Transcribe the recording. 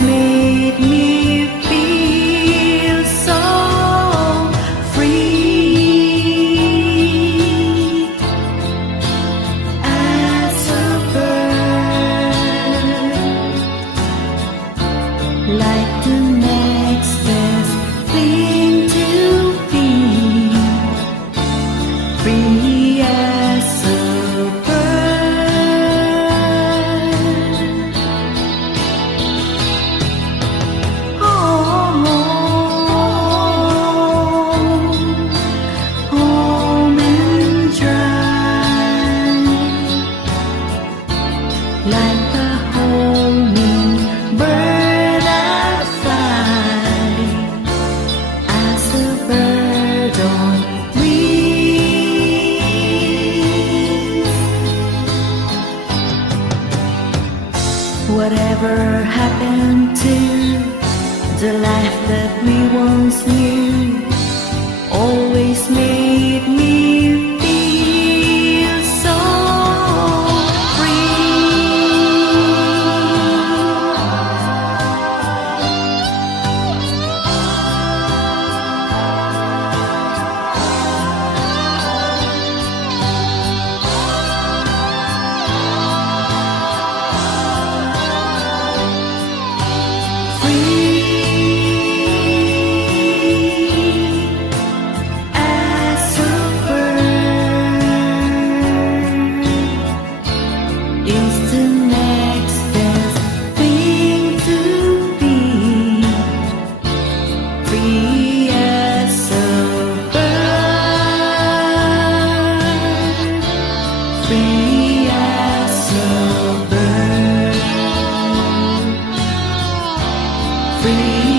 made me feel so free as a bird, like the next best thing to be, free as a like the homing bird I fly, as a bird on wings. Whatever happened to the life that we once knew, always made me feel so free as a bird, free as a bird, free.